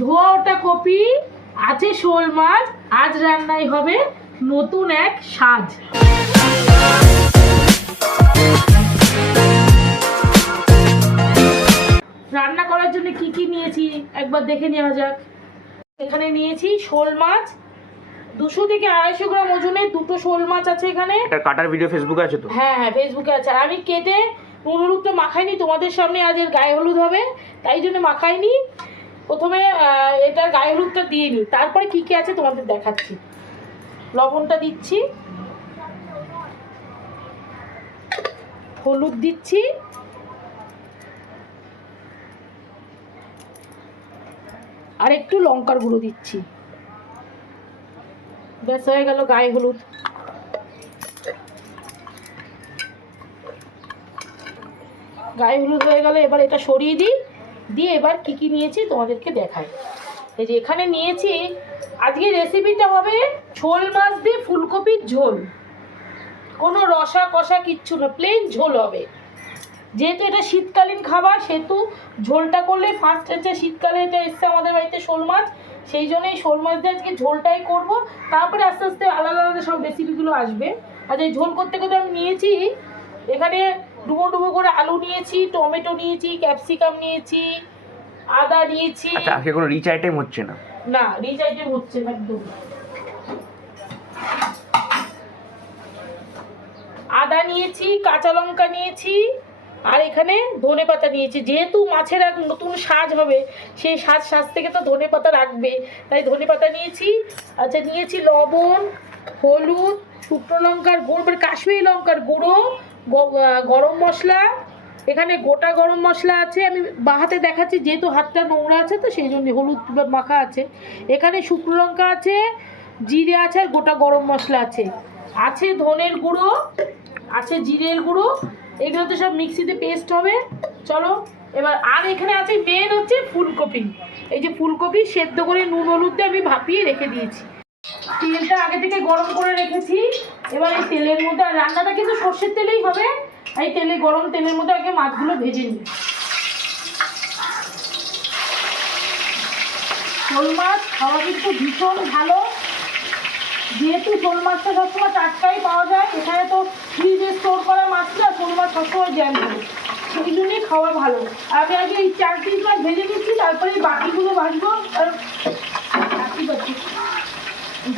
ধোয়া ওটা কপি, আছে শোল মাছ। আজ রান্নায় হবে নতুন এক সাজ। রান্না করার জন্য কি কি নিয়েছি একবার দেখে নেওয়া যাক। এখানে নিয়েছি শোল মাছ, 200 থেকে 250 গ্রাম ওজনের দুটো শোল মাছ আছে এখানে। এটা কাটার ভিডিও ফেসবুকে আছে তো? হ্যাঁ হ্যাঁ, ফেসবুকে আছে। আর আমি কেটে নুন হলুদটা মাখাইনি, তোমাদের সামনে আজ এর গায়ে হলুদ হবে তাই জন্য মাখাইনি। প্রথমে এটার গায়ে হলুদটা দিয়ে নিই, তারপরে কি কি আছে তোমাদের দেখাচ্ছি। লবণটা দিচ্ছি, হলুদ দিচ্ছি, আর একটু লঙ্কার গুঁড়ো দিচ্ছি। ব্যাস হয়ে গেল গায়ে হলুদ। গায়ে হলুদ হয়ে গেল, এবার এটা সরিয়ে দিই। দিয়ে এবার কি কি নিয়েছি তোমাদেরকে দেখাই। এই যে এখানে নিয়েছি, আজকে রেসিপিটা হবে শোল মাছ দিয়ে ফুলকপির ঝোল। কোনো রসা কষা কিচ্ছু না, প্লেন ঝোল হবে। যেহেতু এটা শীতকালীন খাবার সেহেতু ঝোলটা করলে ফার্স্ট হচ্ছে শীতকালে এটা এসছে আমাদের বাড়িতে শোল মাছ, সেই জন্যই শোল মাছ দিয়ে আজকে ঝোলটাই করব। তারপরে আস্তে আস্তে আলাদা আলাদা সব রেসিপিগুলো আসবে। আর এই ঝোল করতে করতে আমি নিয়েছি এখানে ডুবো ডুবো করে আলু নিয়েছি, টমেটো নিয়েছি, ক্যাপসিকাম নিয়েছি, আদা নিয়েছি। আচ্ছা, আজকে কোনো রিচ আইটেম হচ্ছে না? না, রিচ আইটেম হচ্ছে না একদম। আদা নিয়েছি, কাঁচা লঙ্কা নিয়েছি, আর এখানে ধনেপাতা নিয়েছি। যেহেতু মাছের এক নতুন সাজ হবে, সেই সাজ থেকে তো ধনেপাতা রাখবে, তাই ধনেপাতা নিয়েছি। আচ্ছা, নিয়েছি লবণ, হলুদ, শুকনো লঙ্কার গুঁড়ো, মানে কাশ্মীরি লঙ্কার গুঁড়ো, গরম মশলা। এখানে গোটা গরম মশলা আছে, আমি বাহাতে দেখাচ্ছি যেহেতু হাতটা নোংরা আছে তো সেই জন্য। হলুদ মাখা আছে এখানে, শুকনো লঙ্কা আছে, জিরে আছে, আর গোটা গরম মশলা আছে। আছে ধনের গুঁড়ো, আছে জিরের গুঁড়ো। এগুলো তো সব মিক্সিতে পেস্ট হবে। চলো এবার, আর এখানে আছে মেন হচ্ছে ফুলকপি। এই যে ফুলকপি সেদ্ধ করে নুন হলুদ দিয়ে আমি ভাপিয়ে রেখে দিয়েছি। তেলটা আগে থেকে গরম করে রেখেছি। এবার এই তেলের মধ্যে, আর রান্নাটা কিন্তু সর্ষের তেলেই হবে, এই তেলে গরম তেলের মধ্যে আগে মাছগুলো ভেজে নিই। শোল মাছ খাওয়া কিন্তু ভীষণ ভালো, যেহেতু শোল মাছটা সবসময় টাটকাই পাওয়া যায়। এখানে তো ফ্রিজে স্টোর করা মাছ না, শোল মাছ সবসময় জ্যান্ত, সেই জন্যই খাওয়া ভালো। আমি আগে এই 4 পিস মাছ ভেজে নিচ্ছি, তারপরে বাকিগুলো ভাজবো। আর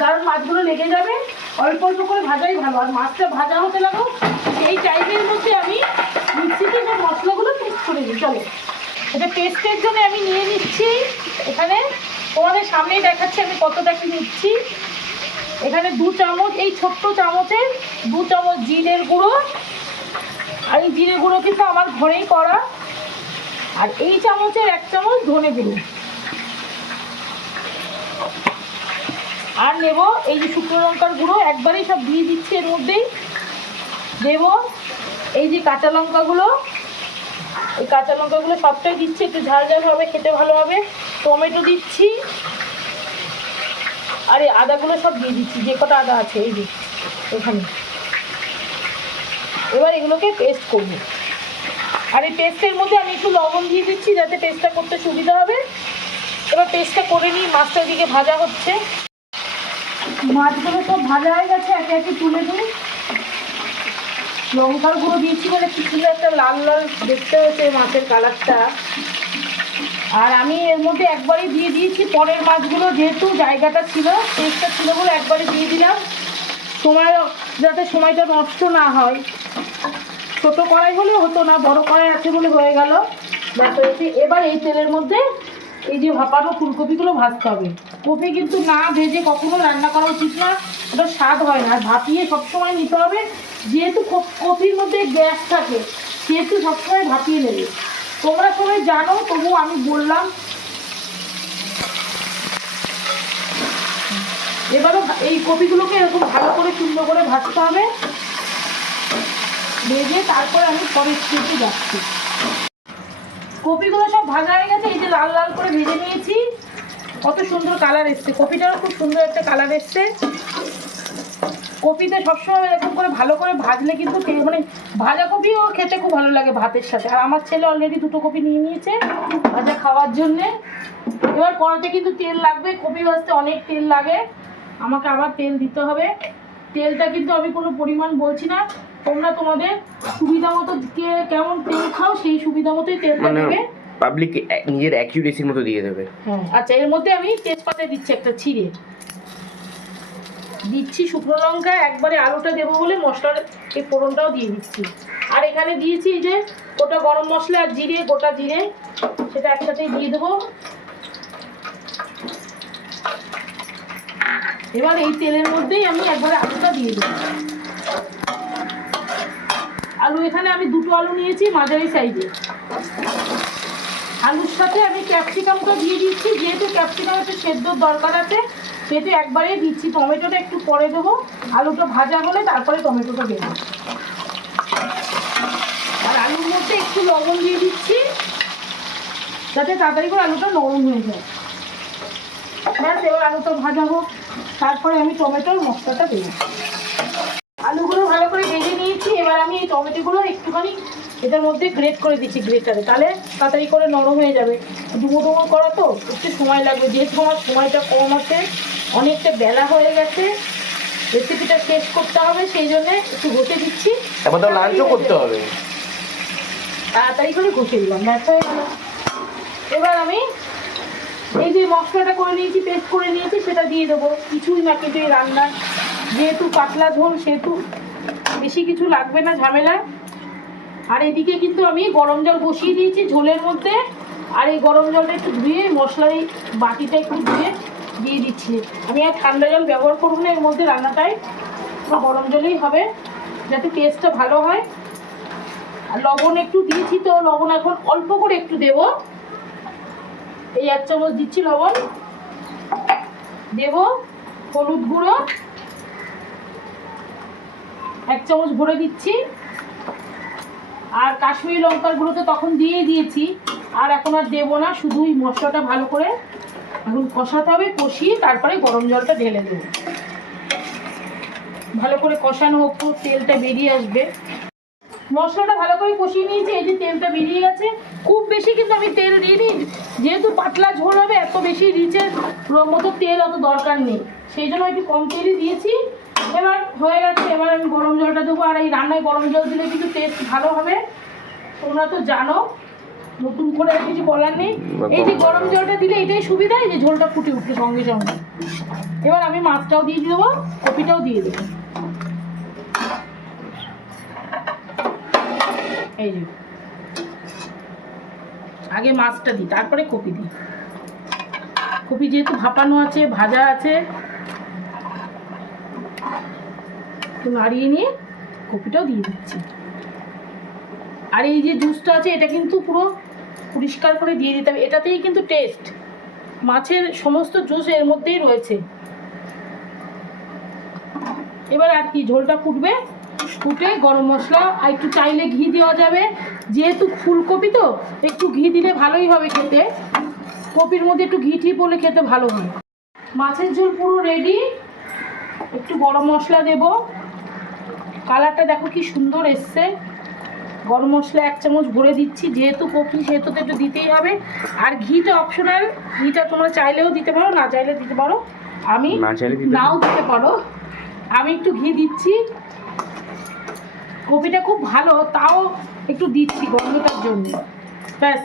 কারণ মাছগুলো লেগে যাবে, অল্প অল্প করে ভাজাই ভালো। আর মাছটা ভাজা হতে লাগো, এই টাইমের মধ্যে আমি মিক্সিতে সব মশলাগুলো পেস্ট করে দিই। চলো, এটা পেস্টের জন্য আমি নিয়ে নিচ্ছি এখানে, তোমাদের সামনেই দেখাচ্ছি আমি কতটা কি নিচ্ছি। এখানে 2 চামচ, এই ছোট্ট চামচে 2 চামচ জিরের গুঁড়ো। আর এই জিরে গুঁড়ো কিন্তু আমার ঘরেই করা। আর এই চামচের 1 চামচ ধনে গুঁড়ো। আর নেব এই যে শুকনো লঙ্কার গুঁড়ো, একবারেই সব দিয়ে দিচ্ছি এর মধ্যেই। দেব এই যে কাঁচা লঙ্কাগুলো, এই কাঁচা লঙ্কাগুলো সবটাই দিচ্ছি, একটু ঝাল ঝাল হবে, খেতে ভালো হবে। টমেটো দিচ্ছি, আর এই আদাগুলো সব দিয়ে দিচ্ছি, যে কটা আদা আছে এই যে এখানে। এবার এগুলোকে পেস্ট করব। আর এই পেস্টের মধ্যে আমি একটু লবণ দিয়ে দিচ্ছি যাতে পেস্টটা করতে সুবিধা হবে। এবার পেস্টটা করে নিই, মাছটা ওদিকে ভাজা হচ্ছে। মাছগুলো সব ভাজা হয়ে গেছে, একে একে তুলে দিই। লঙ্কার গুঁড়ো দিয়েছি বলে কি সুন্দর একটা লাল লাল দেখতে হয়েছে মাছের কালারটা। আর আমি এর মধ্যে একবারই দিয়ে দিয়েছি পরের মাছগুলো, যেহেতু জায়গাটা ছিল, পেস্টটা ছিল বলে একবারে দিয়ে দিলাম, সময় যাতে সময়টা নষ্ট না হয়। ছোটো কড়াই হলে হতো না, বড় কড়াই আছে বলে হয়ে গেল। এবার এই তেলের মধ্যে এই যে ভাপানো ফুলকপিগুলো ভাজতে হবে। কপি কিন্তু না ভেজে কখনো রান্না করা উচিত না, ওটা স্বাদ হয় না। আর ভাপিয়ে সবসময় নিতে হবে, যেহেতু কপির মধ্যে গ্যাস থাকে সেহেতু সবসময় ভাপিয়ে নেবে। তোমরা সবাই জানো, তবু আমি বললাম। এবারও এই কপিগুলোকে এরকম ভালো করে সুন্দর করে ভাজতে হবে, ভেজে তারপরে আমি পরের স্টেপে যাচ্ছি। কপিগুলো সব ভাজা হয়ে গেছে, এই যে লাল লাল করে ভেজে নিয়েছি, কত সুন্দর কালার এসছে। কপিটারও খুব সুন্দর একটা কালার এসছে। কপিতে সবসময় এরকম করে ভালো করে ভাজলে কিন্তু মানে ভাজা কপিও খেতে খুব ভালো লাগে ভাতের সাথে। আর আমার ছেলে অলরেডি 2টো কপি নিয়ে নিয়েছে ভাজা খাওয়ার জন্যে। এবার এবার কড়াতে কিন্তু তেল লাগবে, কপি ভাজতে অনেক তেল লাগে, আমাকে আবার তেল দিতে হবে। তেলটা কিন্তু আমি কোনো পরিমাণ বলছি না, তোমরা তোমাদের সুবিধা মতো কে কেমন তেল খাও সেই সুবিধা মতোই তেলটা দেবে। পাবলিক নিজের অ্যাকিউরেসির মতো দিয়ে দেবে। হ্যাঁ আচ্ছা, এর মধ্যে আমি তেজপাতা দিচ্ছি একটা ছিঁড়ে, দিচ্ছি শুকনো লঙ্কা, একবারে আলুটা দেবো বলে মশলার এই ফোড়নটাও দিয়ে দিচ্ছি। আর এখানে দিয়েছি যে গোটা গরম মশলা আর জিরে, গোটা জিরে, সেটা একসাথেই দিয়ে দেবো। এবার এই তেলের মধ্যেই আমি একবারে আলুটা দিয়ে দেবো। আলু এখানে আমি দুটো আলু নিয়েছি মাঝারি সাইজে। আলুর সাথে আমি ক্যাপসিকামটা দিয়ে দিচ্ছি, যেহেতু ক্যাপসিকাম একটু সেদ্ধর দরকার আছে সেহেতু একবারে দিচ্ছি। টমেটোটা একটু পরে দেবো, আলুটা ভাজা হলে তারপরে টমেটোটা দেবো। আর আলুর মধ্যে একটু লবণ দিয়ে দিচ্ছি যাতে তাড়াতাড়ি করে আলুটা নরম হয়ে যায়। ব্যাস, এবার আলুটা ভাজা হোক, তারপরে আমি টমেটোর মশলাটা দেবো। আলুগুলো ভালো করে ভেজে নিয়েছি, এবার আমি এই টমেটোগুলো একটুখানি এটার মধ্যে গ্রেট করে দিচ্ছি গ্রেটারে, তাহলে তাড়াতাড়ি করে নরম হয়ে যাবে। ডুবো ডুবো করা তো একটু সময় লাগবে, যেহেতু আমার সময়টা কম আছে, অনেকটা বেলা হয়ে গেছে, রেসিপিটা শেষ করতে হবে, সেই জন্য একটু ঘষে দিচ্ছি। এবার তো লাঞ্চও করতে হবে, তাড়াতাড়ি করে ঘষে দিলাম, ব্যাস হয়ে গেল। এবার আমি এই যে মশলাটা করে নিয়েছি, পেস্ট করে নিয়েছি, সেটা দিয়ে দেবো। কিছুই না, কিন্তু এই রান্না যেহেতু পাতলা ঝোল সেহেতু বেশি কিছু লাগবে না, ঝামেলা। আর এদিকে কিন্তু আমি গরম জল বসিয়ে দিয়েছি ঝোলের মধ্যে, আর এই গরম জলটা একটু ধুয়ে মশলার এই বাটিটা একটু ধুয়ে দিয়ে দিচ্ছি। আমি আর ঠান্ডা জল ব্যবহার করবো না এর মধ্যে, রান্নাটাই গরম জলেই হবে যাতে টেস্টটা ভালো হয়। আর লবণ একটু দিয়েছি, তো লবণ এখন অল্প করে একটু দেবো, এই 1 চামচ দিচ্ছি লবণ। দেব হলুদ গুঁড়ো 1 চামচ ভরে দিচ্ছি, আর কাশ্মীরি লঙ্কার গুঁড়ো তো তখন দিয়েই দিয়েছি, আর এখন আর দেবো না। শুধুই মশলাটা ভালো করে এখন কষাতে হবে, কষিয়ে তারপরে গরম জলটা ঢেলে দেবো। ভালো করে কষানো হোক, তো তেলটা বেরিয়ে আসবে। মশলাটা ভালো করে কষিয়ে নিয়েছি, এই যে তেলটা বেরিয়ে গেছে। খুব বেশি কিন্তু আমি তেল দিইনি, যেহেতু পাতলা ঝোল হবে, এত বেশি রিচের মতো তেল অত দরকার নেই, সেই জন্য একটু কম তেলই দিয়েছি। এবার হয়ে গেছে, এবার আমি গরম জলটা দেবো। আর এই রান্নায় গরম জল দিলে কিন্তু টেস্ট ভালো হবে, তোমরা তো জানো, নতুন করে আর কিছু বলার নেই। এই যে গরম জলটা দিলে এটাই সুবিধা, এই যে ঝোলটা ফুটে উঠবে সঙ্গে সঙ্গে। এবার আমি মাছটাও দিয়ে দেবো, কপিটাও দিয়ে দেবো। এই যে আগে মাছটা দিই, তারপরে কপি দিই। কপি যেহেতু ভাপানো আছে, ভাজা আছে, একটু নাড়িয়ে নিয়ে কপিটাও দিয়ে দিচ্ছি। আর এই যে জুসটা আছে, এটা কিন্তু পুরো পরিষ্কার করে দিয়ে দিতে হবে, এটাতেই কিন্তু টেস্ট, মাছের সমস্ত জুস এর মধ্যেই রয়েছে। এবার আর কি, ঝোলটা ফুটবে, ফুটে গরম মশলা আর একটু চাইলে ঘি দেওয়া যাবে, যেহেতু ফুলকপি তো একটু ঘি দিলে ভালোই হবে খেতে, কপির মধ্যে একটু ঘি টি পড়লে খেতে ভালো হয়। মাছের ঝোল পুরো রেডি, একটু গরম মশলা দেব, কালারটা দেখো কি সুন্দর এসছে। গরম মশলা 1 চামচ ভরে দিচ্ছি, যেহেতু কপি সেহেতু তো একটু দিতেই হবে। আর ঘিটা অপশনাল, ঘিটা তোমরা চাইলেও দিতে পারো, না চাইলে দিতে পারো, আমি নাও দিতে পারো, আমি একটু ঘি দিচ্ছি। কপিটা খুব ভালো, তাও একটু দিচ্ছি গন্ধটার জন্য। ব্যাস,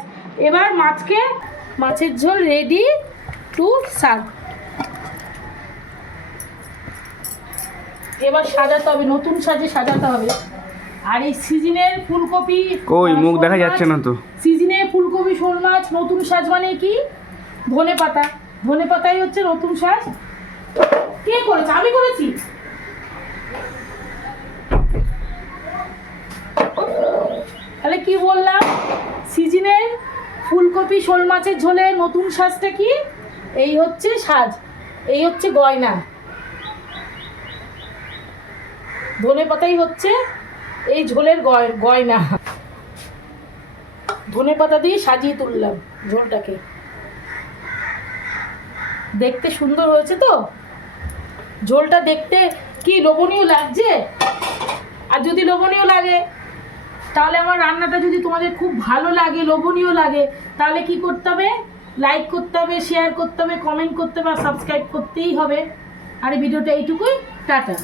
এবার মাছের ঝোল রেডি টু সার্ভ। এবার সাজাতে হবে, নতুন সাজে সাজাতে হবে। আর এই সিজনের ফুলকপি, কই মুখ দেখা যাচ্ছে না তো, সিজনের ফুলকপি, শোল মাছ, নতুন সাজ মানে কি? ধনে পাতা, ধনে পাতাই হচ্ছে নতুন সাজ। কে করেছে? আমি করেছি। তাহলে কি বললাম, সিজনের ফুলকপি শোল মাছের ঝোলে নতুন সাজটা কি? এই হচ্ছে সাজ, এই হচ্ছে গয়না। ধনে পাতাই হচ্ছে এই ঝোলের গয়না। ধনে পাতা দিয়ে সাজিয়ে তুললাম ঝোলটাকে, দেখতে সুন্দর হয়েছে তো। ঝোলটা দেখতে কি লোভনীয় লাগছে? আর যদি লোভনীয় লাগে, তাহলে আমার রান্নাটা যদি তোমাদের খুব ভালো লাগে, লোভনীয় লাগে, তাহলে কি করতে হবে? লাইক করতে হবে, শেয়ার করতে হবে, কমেন্ট করতে হবে আর সাবস্ক্রাইব করতেই হবে। আর এই ভিডিওটা এইটুকুই, টাটা।